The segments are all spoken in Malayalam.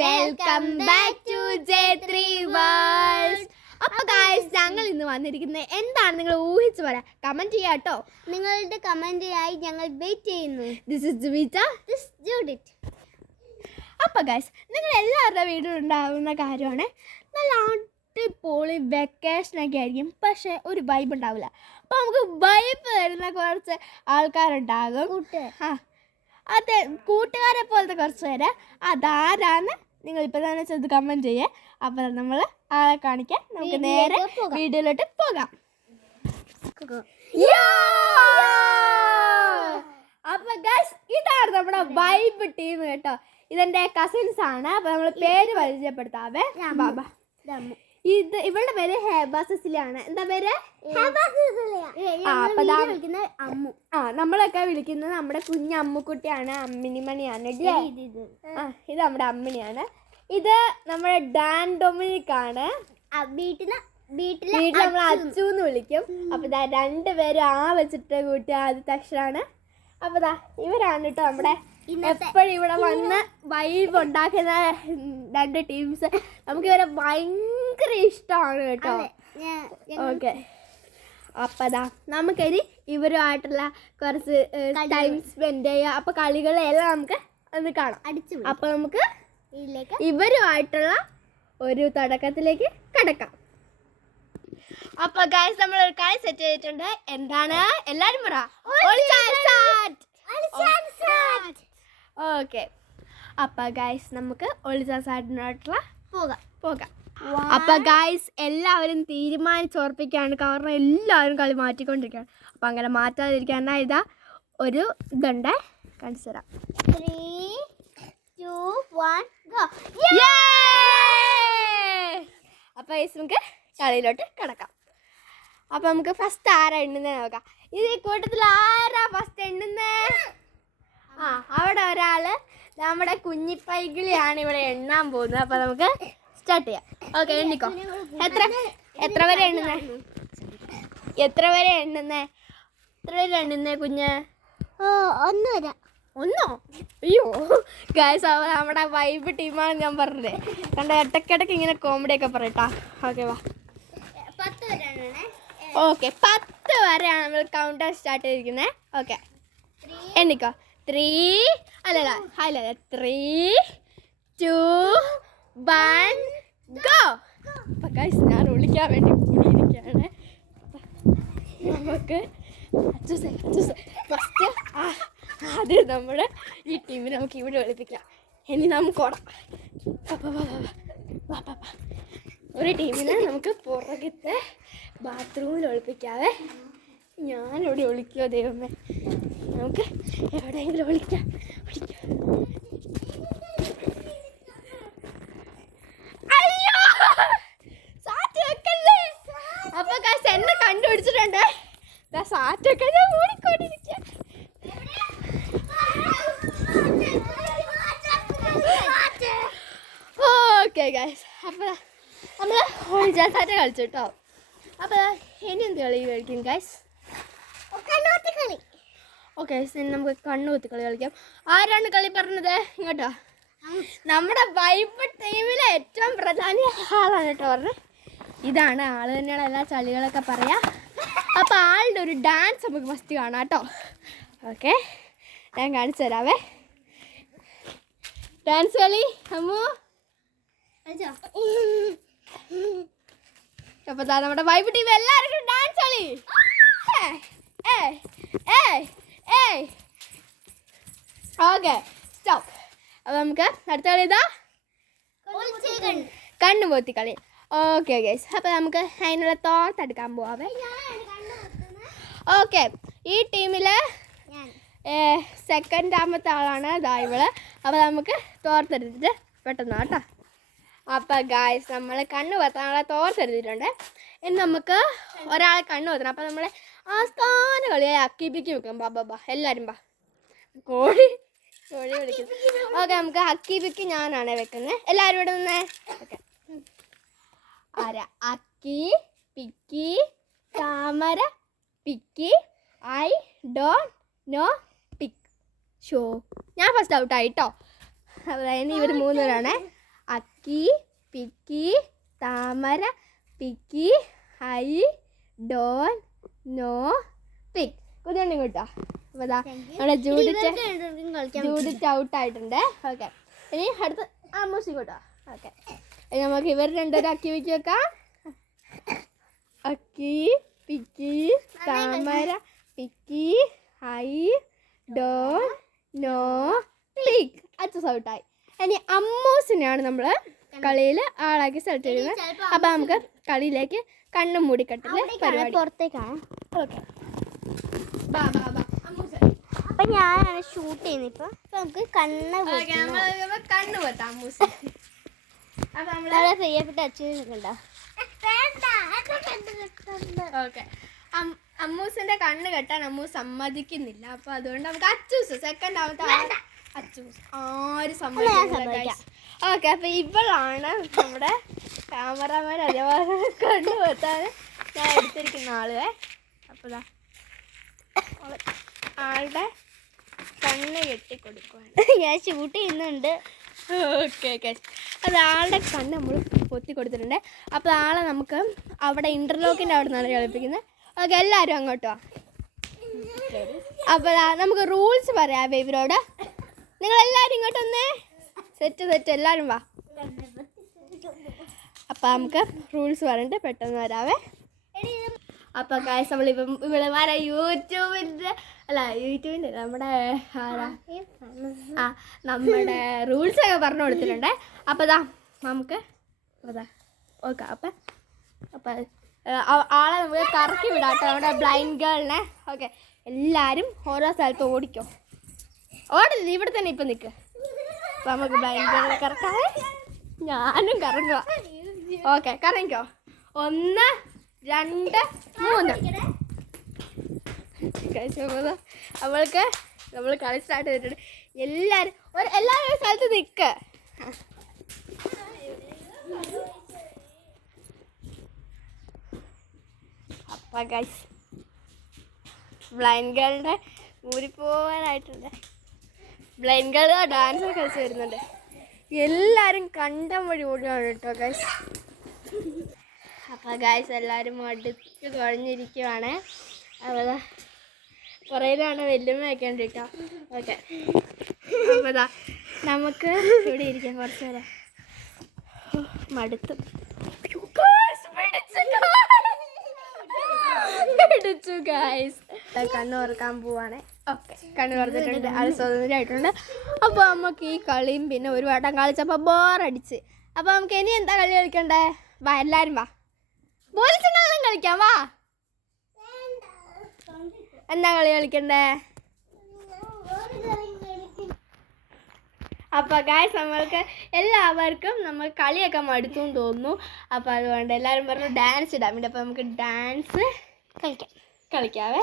Welcome back to J3 world. അപ്പൊ ഗൈസ്, ഞങ്ങൾ ഇന്ന് വന്നിരിക്കുന്നത് എന്താണ് നിങ്ങൾ ഊഹിച്ചു പറയാം. കമന്റ് ചെയ്യാട്ടോ. നിങ്ങളുടെ കമന്റിനായി ഞങ്ങൾ വെയിറ്റ് ചെയ്യുന്നു. ദിസ് ഇസ് ജുവിറ്റ, ദിസ് ജൂഡിറ്റ്. അപ്പൊ ഗൈസ്, നിങ്ങൾ എല്ലാവരുടെ വീട്ടിലും ഉണ്ടാകുന്ന കാര്യമാണ്, നല്ല അടിപൊളി വെക്കേഷനൊക്കെ ആയിരിക്കും, പക്ഷെ ഒരു വൈബ് ഉണ്ടാവില്ല. അപ്പോൾ നമുക്ക് വൈബ് തരുന്ന കുറച്ച് ആൾക്കാരുണ്ടാകും. അതെ, കൂട്ടുകാരെ പോലത്തെ കുറച്ച് പേര്. അതാരാന്ന് നിങ്ങളിപ്പോൾ തന്നെ ചെയ്ത് കമൻറ്റ് ചെയ്യേ. അപ്പോൾ നമ്മൾ ആളെ കാണിക്കാൻ നമുക്ക് നേരെ വീഡിയോയിലോട്ട് പോകാം. അപ്പൊ ഗൈസ്, ഇതാണ് നമ്മുടെ വൈബ് ടീം കേട്ടോ. ഇതെന്റെ കസിൻസ് ആണ്. അപ്പൊ നമ്മൾ പേര് പരിചയപ്പെടുത്താവേ. ഇത് ഇവളുടെ പേര് ഹേബ സിസിലിയാണ്. എന്താ പേര്? നമ്മളൊക്കെ വിളിക്കുന്നത് നമ്മുടെ കുഞ്ഞ് അമ്മുക്കുട്ടിയാണ്, അമ്മിണിമണിയാണ്. ഇത് നമ്മുടെ അമ്മിണിയാണ്. ഇത് നമ്മുടെ ഡാൻ ഡൊമിനിക് ആണ്. വീട്ടിൽ നമ്മൾ അച്ചു എന്ന് വിളിക്കും. അപ്പൊ ഇതാ രണ്ടുപേരും വെച്ചിട്ട് കൂട്ടിയ ആദ്യത്തെ അക്ഷരമാണ്. അപ്പൊ ഇതാ ഇവരാണ് കേട്ടോ നമ്മുടെ എപ്പോഴും ഇവിടെ വന്ന് വൈബ് ഉണ്ടാക്കുന്ന രണ്ട് ടീംസ്. നമുക്ക് ഇവരെ ഭയങ്കര ഇഷ്ടമാണ് കേട്ടോ. ഓക്കെ, അപ്പം അതാ നമുക്കൊരു ഇവരുമായിട്ടുള്ള കുറച്ച് ടൈം സ്പെൻഡ് ചെയ്യുക. അപ്പം കളികളെല്ലാം നമുക്ക് ഒന്ന് കാണാം. അപ്പം നമുക്ക് ഇവരുമായിട്ടുള്ള ഒരു തുടക്കത്തിലേക്ക് കിടക്കാം. അപ്പൊ ഗൈസ്, നമ്മൾ ഒരു കളി സെറ്റ് ചെയ്തിട്ടുണ്ട്. എന്താണ്? എല്ലാരും പറ. ഓക്കെ, അപ്പൊ ഗൈസ് നമുക്ക് ഒളിച്ചാസാറ്റിനായിട്ടുള്ള പോകാം. അപ്പൊ ഗൈസ്, എല്ലാവരും തീരുമാനിച്ചുറപ്പിക്കുകയാണ്. കാരണം എല്ലാവരും കളി മാറ്റിക്കൊണ്ടിരിക്കുകയാണ്. അപ്പൊ അങ്ങനെ മാറ്റാതിരിക്കാൻ ഇതാ ഒരു ഇതുണ്ട്, കാണിച്ചു തരാം. 3, 2, 1 go. അപ്പൊ ഗൈസ്, നമുക്ക് കളിയിലോട്ട് കിടക്കാം. അപ്പൊ നമുക്ക് ഫസ്റ്റ് ആരാ എണ്ണുന്നേ നോക്കാം. ഇത് ഈ കൂട്ടത്തിൽ ആരാ ഫസ്റ്റ് എണ്ണുന്നേ? അവിടെ ഒരാള് നമ്മുടെ കുഞ്ഞിപ്പൈകിളിയാണ് ഇവിടെ എണ്ണാൻ പോകുന്നത്. അപ്പൊ നമുക്ക് സ്റ്റാർട്ട് ചെയ്യാം. ഓക്കെ, എണ്ണിക്കോ. എത്ര വരെ എണ്ണുന്നേ? എത്ര വരെ എണ്ണുന്നേ കുഞ്ഞ്? 1 വരെ. 1? അയ്യോ ഗൈസ്, നമ്മുടെ വൈബ് ടീമാണ് ഞാൻ പറഞ്ഞത്. കണ്ട ഇടയ്ക്കിടയ്ക്ക് ഇങ്ങനെ കോമഡി ഒക്കെ പറയട്ടാ. ഓക്കെ, വാ. 10 വരെ. ഓക്കെ, 10 വരെയാണ് നമ്മൾ കൗണ്ടർ സ്റ്റാർട്ട് ചെയ്തിരിക്കുന്നത്. ഓക്കെ, എണ്ണിക്കോ. 3 അല്ലല്ല 3, 2, 1 ഗോ. അപ്പൊ ഗൈസ്, ഞാൻ ഒളിക്കാൻ വേണ്ടി കൂടിയിരിക്കുകയാണ്. നമുക്ക് ഫസ്റ്റ് ആദ്യം നമ്മുടെ ഈ ടീമിനെ നമുക്ക് ഇവിടെ ഒളിപ്പിക്കാം. ഇനി നമുക്ക് ഓടാം. ഒരു ടീമിനെ നമുക്ക് പുറകത്തെ ബാത്റൂമിൽ ഒളിപ്പിക്കാവേ. ഞാനിവിടെ ഒളിക്കുമോ ദൈവമേ? നമുക്ക് എവിടെയെങ്കിലും ഒളിക്കാം. അയ്യോ, സാറ്റ് വെക്കല്ലേ. അപ്പൊ ഗൈസ്, എന്നെ കണ്ടുപിടിച്ചിട്ടുണ്ട്. സാറ്റ് വെക്കാൻ ഞാൻ ഓടിക്കൊണ്ടിരിക്കുക. ഓക്കെ ഗൈസ്, അപ്പൊ നമ്മള് സാറ്റ് കളിച്ചു കേട്ടോ. അപ്പൊ ഇനി എന്ത് കളി കളിക്കും ഗൈസ്? ഓക്കെ, നമുക്ക് കണ്ണുകുത്തി കളി കളിക്കാം. ആരാണ് കളി പറഞ്ഞത്? ഇങ്ങോട്ടോ. നമ്മുടെ വൈബ് ടീമിലെ ഏറ്റവും പ്രധാന ആളാണ് കേട്ടോ പറഞ്ഞത്. ഇതാണ് ആള് തന്നെയാണ് എല്ലാ കളികളൊക്കെ പറയാ. അപ്പൊ ആളുടെ ഒരു ഡാൻസ് നമുക്ക് ഫസ്റ്റ് കാണാം കേട്ടോ. ഓക്കെ, ഞാൻ കാണിച്ചു തരാവേ. ഡാൻസ് കളി അമ്മു. അപ്പൊ നമ്മുടെ വൈബ് ടീം എല്ലാവർക്കും ഡാൻസ് കളി. Okay, stop. അപ്പൊ നമുക്ക് അടുത്ത കളി ഇതാ കണ്ണു പോത്തി കളി. ഓക്കെ ഗൈസ്, അപ്പൊ നമുക്ക് അതിനുള്ള തോർത്തെടുക്കാൻ പോവാവേ. ഓക്കെ, ഈ ടീമില് സെക്കൻഡാമത്തെ ആളാണ് ഇതാ ഇവള്. അപ്പൊ നമുക്ക് തോർത്തെടുത്തിട്ട് പെട്ടെന്ന് കേട്ടോ. അപ്പം ഗായ്സ്, നമ്മൾ കണ്ണ് പൊത്താനുള്ള തോർത്തെടുത്തിട്ടുണ്ട്. ഇനി നമുക്ക് ഒരാളെ കണ്ണ് പൊത്തണം. അപ്പം നമ്മൾ ആസ്ഥാന കളിയായി അക്കിപ്പിക്ക് വെക്കാം. ബാ എല്ലാവരും ബാ. കോഴി വിളിക്കുന്നു. ഓക്കെ, നമുക്ക് അക്കിപ്പിക്ക് ഞാനാണ് വെക്കുന്നത്. എല്ലാവരും ഇവിടെ നിന്നേ. ഓക്കെ, ആരാ? അക്കി, പിക്കി, താമര, പിക്കി, ഐ ഡോണ്ട് നോ, പിക്ക്. ഷോ, ഞാൻ ഫസ്റ്റ് ഔട്ടായിട്ടോ. അതായത് ഇവർ 3 പേരാണേ. അക്കി, പിക്കി, താമര, പിക്കി, ഹൈ, ഡോൺ, നോ, പിക്. കുതിരണ്ടി കേട്ടോ. അപ്പോൾ അതാ നമ്മുടെ ജൂഡിറ്റ് ഔട്ടായിട്ടുണ്ട്. ഓക്കെ, ഇനി അടുത്ത് അമ്മൂസി കേട്ടോ. ഓക്കെ, ഇനി നമുക്ക് ഇവർ രണ്ടുപേരും അക്കി വെക്കി വെക്കാം. അക്കി, പിക്കി, താമര, പിക്കി, ഹൈ, ഡോൺ, നോ, പിക്. അച്ചൂസ് ഔട്ടായി. ഇനി അമ്മൂസിനെയാണ് നമ്മൾ കളിയിൽ ആളാക്കി സെലക്ട് ചെയ്യുന്നത്. അപ്പം നമുക്ക് കളിയിലേക്ക് കണ്ണും മൂടിക്കെട്ടില് പരിപാടി. പുറത്തേക്കാണ്. ഓക്കെ, അപ്പൊ ഞാനാണ് ഷൂട്ട് ചെയ്യുന്നത്. ഇപ്പൊ നമുക്ക് കണ്ണ് കണ്ണു പൊത്താം അമ്മൂസ്. അപ്പൊ നമ്മളെ പ്രിയപ്പെട്ട അച്ഛനുണ്ടോ? ഓക്കെ, അമ്മൂസിന്റെ കണ്ണ് കെട്ടാൻ അമ്മൂസ് സമ്മതിക്കുന്നില്ല. അപ്പൊ അതുകൊണ്ട് നമുക്ക് അച്ചൂസ് സെക്കൻഡ് ആമത്തെ അച്ചൂസ് ആരും സമ്മതിക്കുന്നില്ല. ഓക്കെ, അപ്പൊ ഇവളാണ് നമ്മുടെ ക്യാമറമാൻ. അതേപോലെ കണ്ണു പൊത്താൻ ഞാൻ എടുത്തിരിക്കുന്ന ആള്. അപ്പൊ ആളുടെ കണ്ണ് കെട്ടി കൊടുക്കുവാണ്. ഞാൻ ഷൂട്ട് ചെയ്യുന്നുണ്ട്. ഓക്കെ ഓക്കെ, അത് ആളുടെ കണ്ണ് നമ്മൾ പൊത്തി കൊടുത്തിട്ടുണ്ട്. അപ്പോൾ ആളെ നമുക്ക് അവിടെ ഇൻ്റർലോക്കിൻ്റെ അവിടെ നിന്നാണ് കളിപ്പിക്കുന്നത്. ഓക്കെ, എല്ലാവരും അങ്ങോട്ടോ. അപ്പോൾ നമുക്ക് റൂൾസ് പറയാവേ ഇവരോട്. നിങ്ങളെല്ലാവരും ഇങ്ങോട്ടൊന്നേ. സെറ്റ് എല്ലാവരും വാ. അപ്പോൾ നമുക്ക് റൂൾസ് പറഞ്ഞിട്ട് പെട്ടെന്ന് വരാവേ. അപ്പോൾ കാശ് നമ്മളിപ്പം ഇവളമാരെ യൂട്യൂബിൻ്റെ നമ്മുടെ നമ്മുടെ റൂൾസൊക്കെ പറഞ്ഞു കൊടുത്തിട്ടുണ്ട്. അപ്പോൾ നമുക്ക് ഓക്കെ, അപ്പം ആളെ നമുക്ക് കറക്കി വിടാം കേട്ടോ, നമ്മുടെ ബ്ലൈൻഡ് ഗേളിനെ. ഓക്കെ, എല്ലാവരും ഓരോ സ്ഥലത്ത് ഓടിക്കോ. ഓടില്ല, ഇവിടെ തന്നെ ഇപ്പം നിൽക്ക്. അപ്പം നമുക്ക് ബ്ലൈൻഡ് ഗേളിനെ കറക്കാവേ. ഞാനും കറങ്ങുക. ഓക്കെ, കറങ്ങിക്കോ. 1 2 3. നമ്മൾക്ക് നമ്മൾ കളി സ്റ്റാർട്ട് ചെയ്തിട്ടുണ്ട്. എല്ലാവരും ഒരു സ്ഥലത്ത് നിൽക്ക്. അപ്പം ഗൈസ് ബ്ലൈൻഡ് ഗേളിൻ്റെ ഊരിപ്പോവാനായിട്ടുണ്ട്. ബ്ലൈൻഡ് ഗേൾ ഡാൻസ് കളിച്ച് വരുന്നുണ്ട്. എല്ലാവരും കണ്ടം വഴി ഓടുകയാണ് കേട്ടോ ഗൈസ്. അപ്പോൾ ഗൈസ് എല്ലാവരും അടുത്ത് കുഴഞ്ഞിരിക്കുവാണ്. അപ്പോൾ കുറേയിലാണ് വെല്ലുമ്മയൊക്കെ ഉണ്ട് കേട്ടോ. ഓക്കെ, അപ്പോൾ നമുക്ക് ഇവിടെ ഇരിക്കാം കുറച്ച് നേരം. മടുത്തു. പിടിച്ചു ഗൈസ്. കണ്ണ് തുറക്കാൻ പോവാണ്. ഓക്കെ, കണ്ണ് തുറന്നിട്ടുണ്ട്. അത് സ്വതന്ത്രമായിട്ടുണ്ട്. അപ്പോൾ നമുക്ക് ഈ കളിയും പിന്നെ ഒരു വട്ടം കളിച്ചപ്പോൾ ബോറടിച്ച്. അപ്പോൾ നമുക്ക് ഇനി എന്താ കളി കളിക്കണ്ടേ? വാ, എല്ലാവരും വാ. പോലീസിനാളും കളിക്കാം, വാ. എന്താ കളി കളിക്കണ്ടേ? അപ്പോൾ ഗൈസ് നമ്മൾക്ക് എല്ലാവർക്കും നമ്മൾ കളിയൊക്കെ മടുത്തും തോന്നുന്നു. അപ്പോൾ അതുകൊണ്ട് എല്ലാവരും പറഞ്ഞു ഡാൻസ് ഇടാൻ വേണ്ടി. അപ്പോൾ നമുക്ക് ഡാൻസ് കളിക്കാവേ.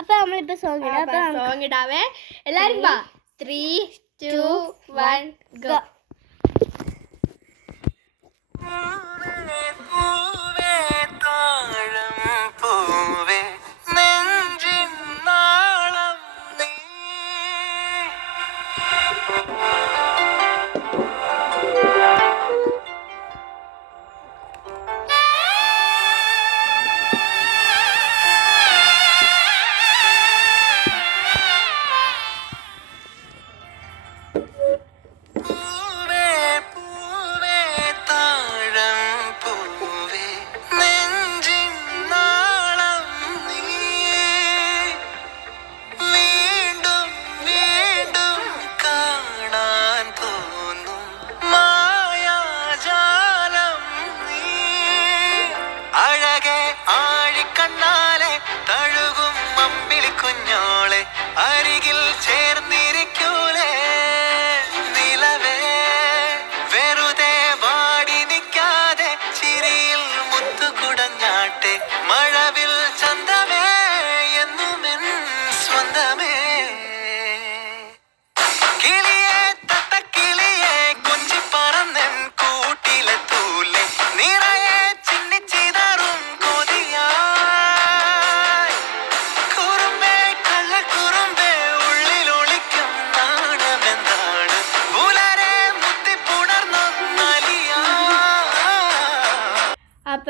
അപ്പോൾ നമ്മളിപ്പോൾ സോങ് ഇടാവേ. എല്ലാവരും വാ. 3 2 1 ഗോ.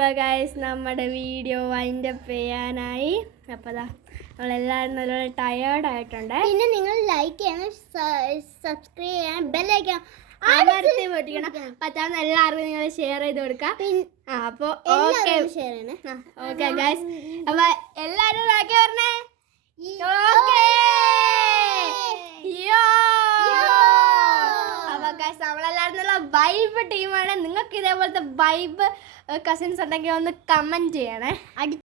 അപ്പോൾ ഗൈസ് നമ്മുടെ വീഡിയോ വൈൻഡപ്പ് ചെയ്യാനായി. അപ്പോൾ നമ്മളെല്ലാവരും നല്ലോണം ടയേർഡായിട്ടുണ്ട്. പിന്നെ നിങ്ങൾ ലൈക്ക് ചെയ്യണം, സബ്സ്ക്രൈബ് ചെയ്യണം, ബെല്ലൈക്കൺ അമർത്തി പൊട്ടിക്കണം. പറ്റാവുന്ന എല്ലാവർക്കും നിങ്ങൾ ഷെയർ ചെയ്ത് കൊടുക്കാം. അപ്പോൾ ഓക്കെ ഷെയർ ചെയ്യണേ. ഓക്കെ ഗൈസ്, അപ്പോൾ എല്ലാവരും ഓക്കെ പറഞ്ഞേ. ഓക്കെ അപ്പോൾ ഗൈസ് നമ്മളെല്ലാവരും നല്ല വൈബ് ടീമാണ്. നിങ്ങൾക്ക് ഇതേപോലത്തെ വൈബ് കസിൻസ് ഉണ്ടെങ്കിൽ ഒന്ന് കമൻറ്റ് ചെയ്യണേ.